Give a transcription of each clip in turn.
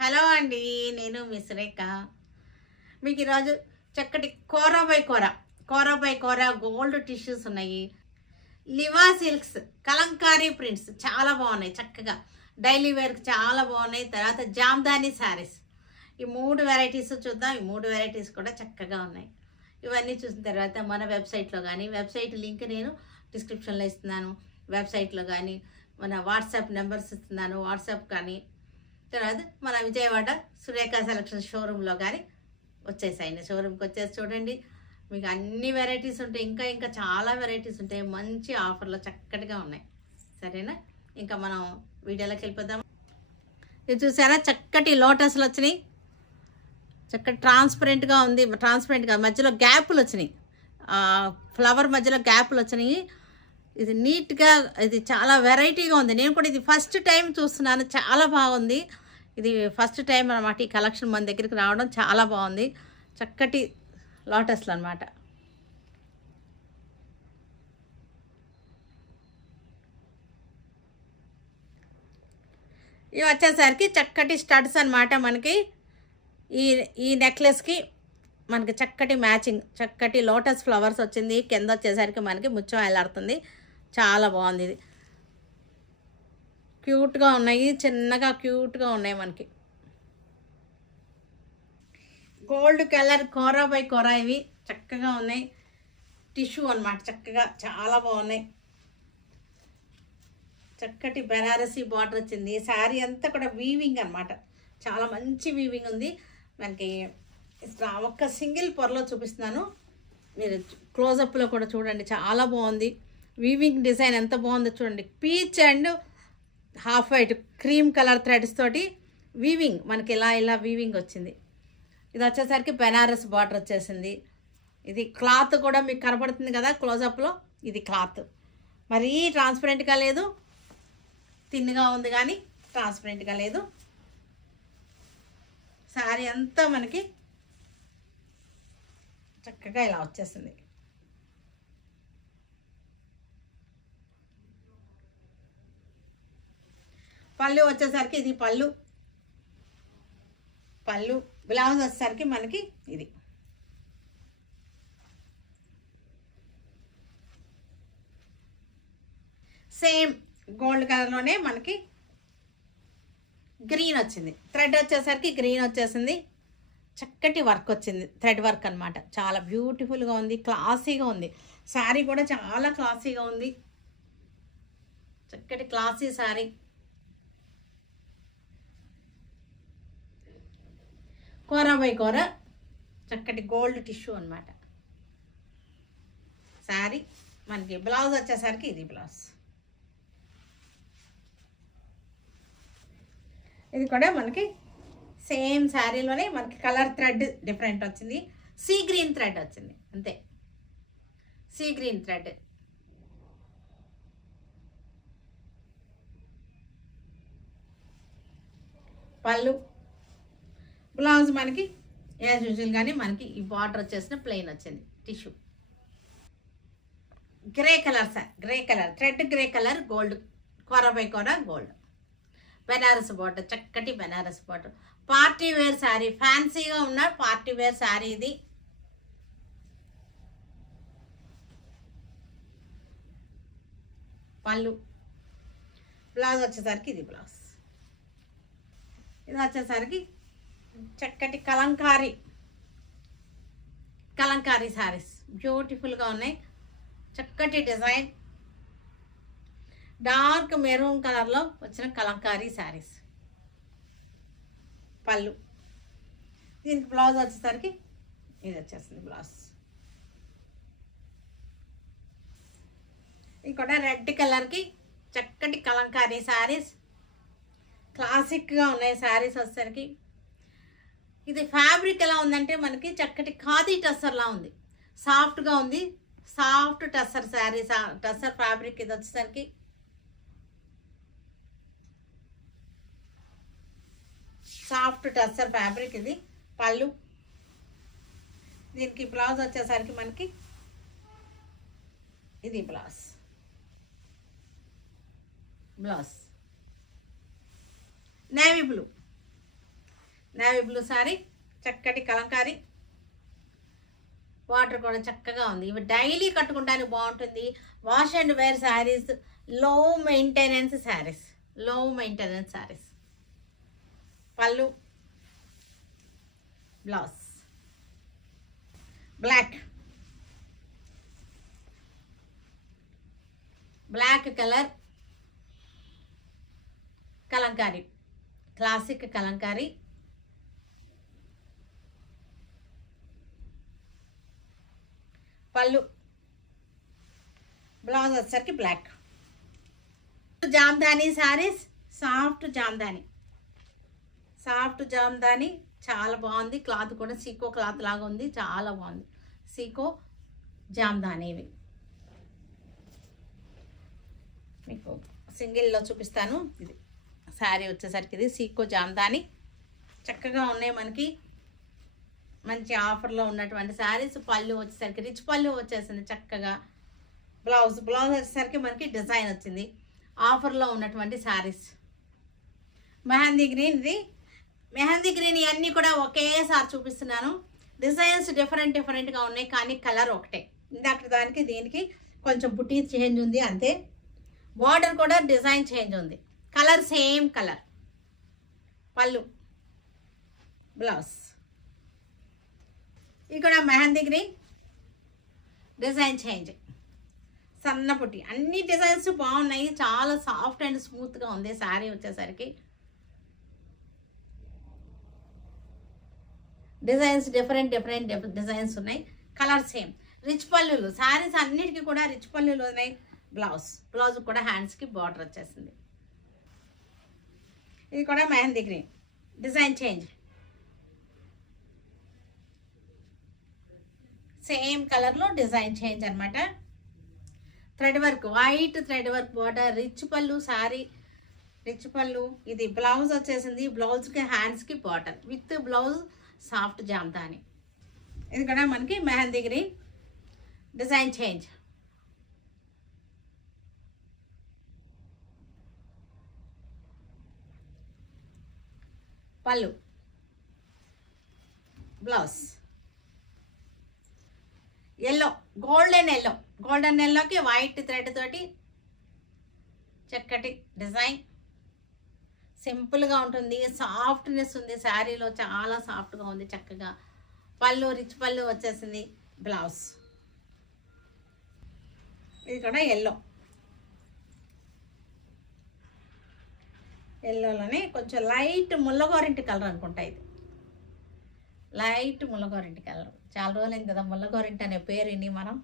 Hello అండి, నేను మీ సురేఖ. మీకు ఈరోజు చక్కటి కోరా గోల్డ్ టిష్యూస్ ఉన్నాయి. లివా సిల్క్స్ కలంకారీ ప్రింట్స్ చాలా బాగున్నాయి. చక్కగా డైలీ వేర్కి చాలా బాగున్నాయి. తర్వాత జామ్దాని శారీస్, ఈ 3 వెరైటీస్ చూద్దాం. ఈ 3 వెరైటీస్ కూడా చక్కగా ఉన్నాయి. ఇవన్నీ చూసిన తర్వాత మన వెబ్సైట్లో కానీ, వెబ్సైట్ లింక్ నేను డిస్క్రిప్షన్లో ఇస్తున్నాను. వెబ్సైట్లో కానీ మన వాట్సాప్ నెంబర్స్ ఇస్తున్నాను, వాట్సాప్ కానీ. తర్వాత మన విజయవాడ సురేఖ సెలక్షన్ షోరూంలో కానీ వచ్చేసాయండి. షోరూమ్కి వచ్చేసి చూడండి, మీకు అన్ని వెరైటీస్ ఉంటాయి. ఇంకా చాలా వెరైటీస్ ఉంటాయి. మంచి ఆఫర్లో చక్కటిగా ఉన్నాయి. సరేనా, ఇంకా మనం వీడియోలోకి వెళ్ళిపోదాం. ఇది చూసారా, చక్కటి లోటస్లు వచ్చినాయి. చక్కటి ట్రాన్స్పరెంట్గా ఉంది. ట్రాన్స్పరెంట్గా మధ్యలో గ్యాపులు వచ్చినాయి. ఫ్లవర్ మధ్యలో గ్యాపులు వచ్చినాయి. ఇది నీట్గా, ఇది చాలా వెరైటీగా ఉంది. నేను కూడా ఇది ఫస్ట్ టైం చూస్తున్నాను. చాలా బాగుంది. ఇది ఫస్ట్ టైం అన్నమాట. ఈ కలెక్షన్ మన దగ్గరికి రావడం చాలా బాగుంది. చక్కటి లోటస్లు అన్నమాట. ఇవి వచ్చేసరికి చక్కటి స్టడ్స్ అన్నమాట. మనకి ఈ నెక్లెస్కి మనకి చక్కటి మ్యాచింగ్, చక్కటి లోటస్ ఫ్లవర్స్ వచ్చింది. కింద వచ్చేసరికి మనకి ముత్యం వేలాడుతుంది. చాలా బాగుంది. ఇది క్యూట్గా ఉన్నాయి, చిన్నగా క్యూట్గా ఉన్నాయి. మనకి గోల్డ్ కలర్ కోరా ఇవి చక్కగా ఉన్నాయి. టిష్యూ అన్నమాట. చక్కగా చాలా బాగున్నాయి. చక్కటి బెనారసీ బార్డర్ వచ్చింది. శారీ అంతా కూడా వీవింగ్ అన్నమాట. చాలా మంచి వీవింగ్ ఉంది. మనకి ఒక్క సింగిల్ పొరలో చూపిస్తున్నాను, మీరు క్లోజప్లో కూడా చూడండి. చాలా బాగుంది. వీవింగ్ డిజైన్ ఎంత బాగుందో చూడండి. Peach and half white cream colour threads తోటి వీవింగ్, మనకి ఇలా వీవింగ్ వచ్చింది. ఇది వచ్చేసరికి బెనారస్ బార్డర్ వచ్చేసింది. ఇది క్లాత్ కూడా మీకు కనపడుతుంది కదా క్లోజప్లో. ఇది క్లాత్ మరీ ట్రాన్స్పరెంట్గా లేదు, తిన్నుగా ఉంది కానీ ట్రాన్స్పరెంట్గా లేదు. శారీ అంతా మనకి చక్కగా ఇలా వచ్చేసింది. పళ్ళు వచ్చేసరికి ఇది పళ్ళు. బ్లౌజ్ వచ్చేసరికి మనకి ఇది సేమ్ గోల్డ్ కలర్లోనే మనకి గ్రీన్ వచ్చింది. థ్రెడ్ వచ్చేసరికి గ్రీన్ వచ్చేసింది. చక్కటి వర్క్ వచ్చింది, థ్రెడ్ వర్క్ అన్నమాట. చాలా బ్యూటిఫుల్గా ఉంది, క్లాసీగా ఉంది. శారీ కూడా చాలా క్లాసీగా ఉంది. చక్కటి క్లాసీ శారీ. కోరా చక్కటి గోల్డ్ టిష్యూ అన్నమాట. శారీ మనకి బ్లౌజ్ వచ్చేసరికి ఇది బ్లౌజ్. ఇది కూడా మనకి సేమ్ శారీలోనే మనకి కలర్ థ్రెడ్ డిఫరెంట్ వచ్చింది. సీ గ్రీన్ థ్రెడ్ వచ్చింది, అంతే. Sea green thread. పళ్ళు, బ్లౌజ్ మనకి యాజ్ యూజువల్ గానీ మనకి ఈ బార్డర్ వచ్చేసిన ప్లెయిన్ వచ్చింది. Tissue grey colour thread grey colour gold kora gold Banaras border. చక్కటి Banaras border. Party wear sari, ఫ్యాన్సీగా ఉన్న పార్టీ వేర్ శారీ ఇది. పళ్ళు, బ్లౌజ్ వచ్చేసరికి ఇది బ్లౌజ్. ఇది వచ్చేసరికి చక్కటి కలంకారీ శారీస్ బ్యూటిఫుల్గా ఉన్నాయి. చక్కటి డిజైన్, డార్క్ మెరూన్ కలర్లో వచ్చిన కలంకారీ శారీస్. పళ్ళు, దీనికి బ్లౌజ్ వచ్చేసరికి ఇది వచ్చేస్తుంది బ్లౌజ్. ఇక్కడ రెడ్ కలర్కి చక్కటి కలంకారీ శారీస్, క్లాసిక్గా ఉన్నాయి శారీస్ వచ్చేసరికి. ఇది ఫ్యాబ్రిక్ ఎలా ఉందంటే మనకి చక్కటి ఖాదీ టస్సర్లా ఉంది. సాఫ్ట్గా ఉంది, సాఫ్ట్ టస్సర్ శారీస్, టస్సర్ ఫ్యాబ్రిక్. ఇది వచ్చేసరికి సాఫ్ట్ టస్సర్ ఫ్యాబ్రిక్. ఇది పళ్ళు, దీనికి బ్లౌజ్ వచ్చేసరికి మనకి ఇది blouse. Navy blue navy blue sari, చక్కటి కలంకారీ, వాటర్ కూడా చక్కగా ఉంది. ఇవి డైలీ కట్టుకుంటానికి బాగుంటుంది. వాష్ అండ్ వేర్ శారీస్, లో మెయింటెనెన్స్ శారీస్, లో మెయింటెనెన్స్ శారీస్. పళ్ళు, blouse black, black colour Kalamkari, classic Kalamkari. పళ్ళు, బ్లౌజ్ వచ్చేసరికి black. Jamdani saris, soft Jamdani, soft Jamdani చాలా బాగుంది. క్లాత్ కూడా సీకో క్లాత్ లాగా ఉంది, చాలా బాగుంది. సీకో జామ్దాని. ఇవి మీకు సింగిల్లో చూపిస్తాను. ఇది శారీ వచ్చేసరికి ఇది సీకో జామ్దాని, చక్కగా ఉన్నాయి. మనకి మంచి ఆఫర్లో ఉన్నటువంటి శారీస్. పళ్ళు వచ్చేసరికి రిచ్ పళ్ళు వచ్చేసింది చక్కగా. బ్లౌజ్ వచ్చేసరికి మనకి డిజైన్ వచ్చింది. ఆఫర్లో ఉన్నటువంటి శారీస్. మెహందీ గ్రీన్, ఇది మెహందీ గ్రీన్. ఇవన్నీ కూడా ఒకేసారి చూపిస్తున్నాను. డిజైన్స్ డిఫరెంట్గా ఉన్నాయి, కానీ కలర్ ఒకటే. ఇందాక దానికి దీనికి కొంచెం బుటీ చేంజ్ ఉంది అంతే. బార్డర్ కూడా డిజైన్ చేంజ్ ఉంది, కలర్ సేమ్ కలర్. పళ్ళు, బ్లౌజ్. ఇక్కడ మెహందీ గ్రీన్, డిజైన్ చేంజ్, సన్న పుట్టి. అన్ని డిజైన్స్ బాగున్నాయి, చాలా సాఫ్ట్ అండ్ స్మూత్గా ఉంది శారీ వచ్చేసరికి. డిజైన్స్ డిఫరెంట్ డిజైన్స్ ఉన్నాయి, కలర్ సేమ్. రిచ్ పళ్ళులు, శారీస్ అన్నిటికీ కూడా రిచ్ పళ్ళులు ఉన్నాయి. బ్లౌజ్ కూడా హ్యాండ్స్కి బార్డర్ వచ్చేసింది. ఇది కూడా mehndi green, design change, same కలర్లో డిజైన్ చేంజ్ అనమాట. Thread work, white thread work border, rich పళ్ళు శారీ, రిచ్ పళ్ళు. ఇది బ్లౌజ్ వచ్చేసింది. బ్లౌజ్కి హ్యాండ్స్కి border with blouse, soft Jamdani. ఇది కూడా మనకి మెహందీ గ్రీన్, డిజైన్ చేంజ్. పళ్ళు, బ్లౌజ్ ఎల్లో, గోల్డెన్ ఎల్లోకి వైట్ థ్రెడ్ తోటి చక్కటి డిజైన్. సింపుల్గా ఉంటుంది, సాఫ్ట్నెస్ ఉంది శారీలో, చాలా సాఫ్ట్గా ఉంది చక్కగా. పళ్ళు, రిచ్ పళ్ళు వచ్చేసింది. బ్లౌజ్, ఇది కూడా ఎల్లోలోనే కొంచెం లైట్ ముల్లగోరింటి కలర్ అనుకుంటా. ఇది లైట్ ముల్లగోరింటి కలర్. చాలా రోజులైంది కదా ముల్లగోరింటి అనే పేరు విని మనం,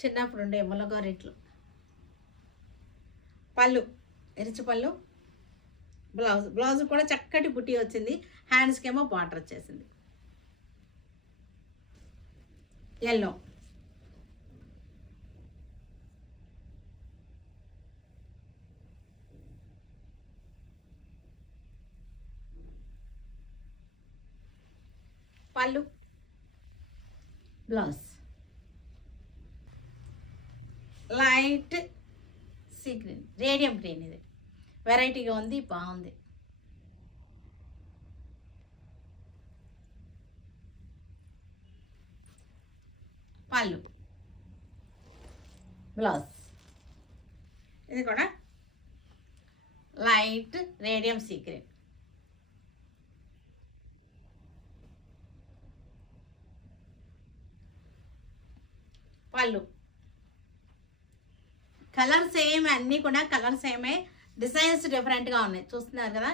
చిన్నప్పుడు ఉండే ముల్లగోరింట్లు. పళ్ళు, రిచ్ పళ్ళు, బ్లౌజ్ కూడా చక్కటి బుట్టి వచ్చింది. హ్యాండ్స్కి ఏమో బార్డర్ వచ్చేసింది. ఎల్లో, పళ్ళు, blouse light sea green, radium green. ఇది వెరైటీగా ఉంది, బాగుంది. పళ్ళు, బ్లౌజ్, ఇది కూడా లైట్ రేడియం సీ గ్రీన్. పళ్ళు, కలర్ సేమ్, అన్నీ కూడా కలర్ సేమే, డిజైన్స్ డిఫరెంట్గా ఉన్నాయి. చూస్తున్నారు కదా,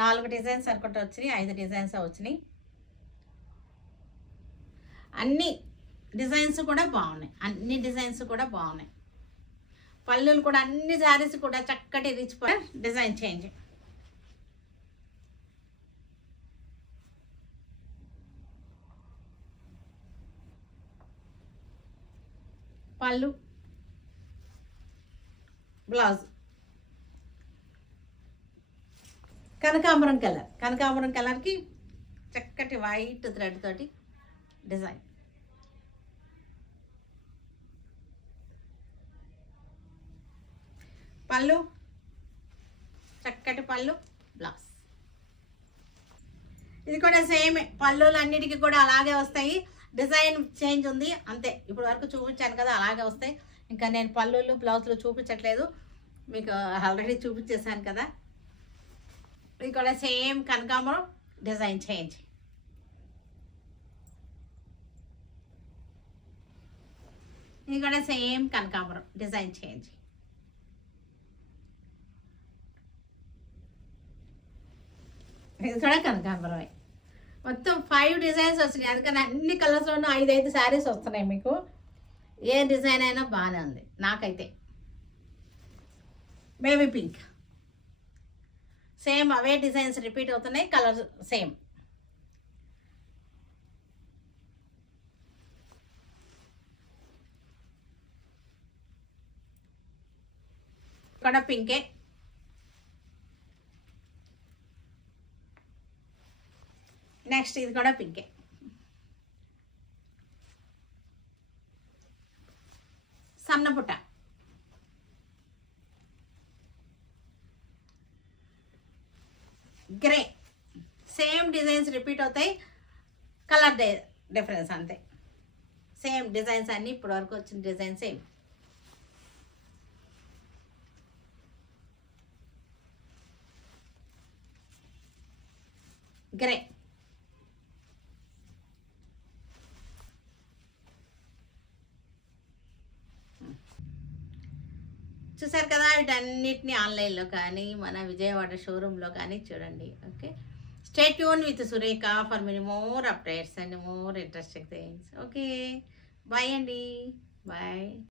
4 డిజైన్స్ అనుకుంటూ వచ్చినాయి, 5 డిజైన్స్ వచ్చినాయి. అన్ని డిజైన్స్ కూడా బాగున్నాయి, పళ్ళులు కూడా అన్ని శారీస్ కూడా చక్కటి రిచ్ డిజైన్ చేంజ్. పళ్ళు, బ్లౌజ్ కనకాంబరం కలర్కి చక్కటి వైట్ థ్రెడ్ తోటి డిజైన్. పళ్ళు, చక్కటి పళ్ళు, బ్లౌజ్. ఇది కూడా సేమ్, పళ్ళులు అన్నిటికీ కూడా అలాగే వస్తాయి. డిజైన్ చేంజ్ ఉంది అంతే. ఇప్పుడు వరకు చూపించాను కదా, అలాగే వస్తాయి. ఇంకా నేను పళ్ళులు బ్లౌజులు చూపించట్లేదు, మీకు ఆల్రెడీ చూపించేసాను కదా. ఇది కూడా సేమ్ కనకాంబరం, డిజైన్ చేంజ్. ఇది కూడా సేమ్ కనకాంబరం, డిజైన్ చేంజ్. ఇది కూడా కనకాంబరమే. మొత్తం 5 డిజైన్స్ వస్తున్నాయి. అందుకని అన్ని కలర్స్లోనూ 5 శారీస్ వస్తున్నాయి మీకు. ఏ డిజైన్ అయినా బాగానే ఉంది నాకైతే. బేబీ పింక్ సేమ్, అవే డిజైన్స్ రిపీట్ అవుతున్నాయి, కలర్స్ సేమ్. ఇక్కడ పింకే. నెక్స్ట్ ఇది కూడా పింకే. సన్నపుట్ట, గ్రే. సేమ్ డిజైన్స్ రిపీట్ అవుతాయి, కలర్ డిఫరెన్స్ అంతే. సేమ్ డిజైన్స్ అన్నీ ఇప్పటి వరకు వచ్చిన డిజైన్ సేమ్. గ్రే, చూసారు కదా. వీటన్నిటిని ఆన్లైన్లో కానీ మన విజయవాడ షోరూంలో కానీ చూడండి. Okay, stay tune with Surekha for many more updates and more interesting things. Okay, bye అండి, బాయ్.